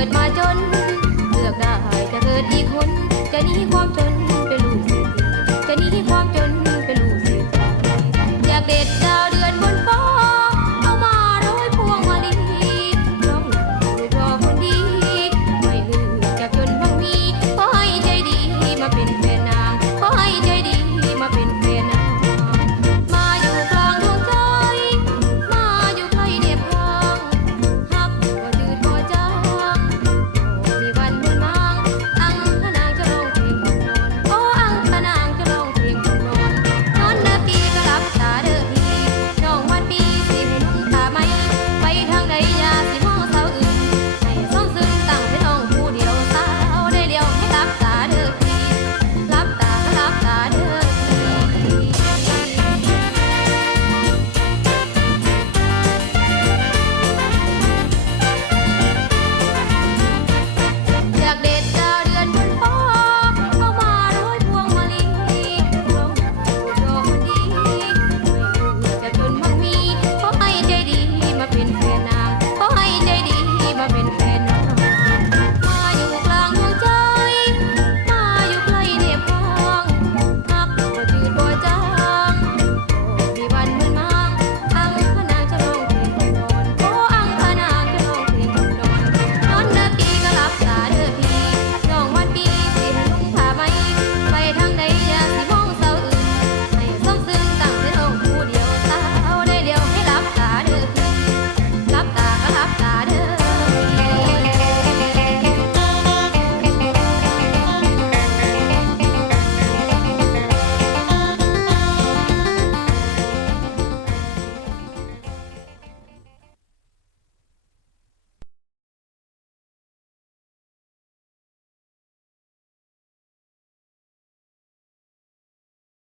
กิดมาจนเลือกได้จะเกิดอีกคน จะหนีความจนเป็นลูกเศรษฐีจะหนีความจนเป็นลูกเศรษฐีอยากเด็ด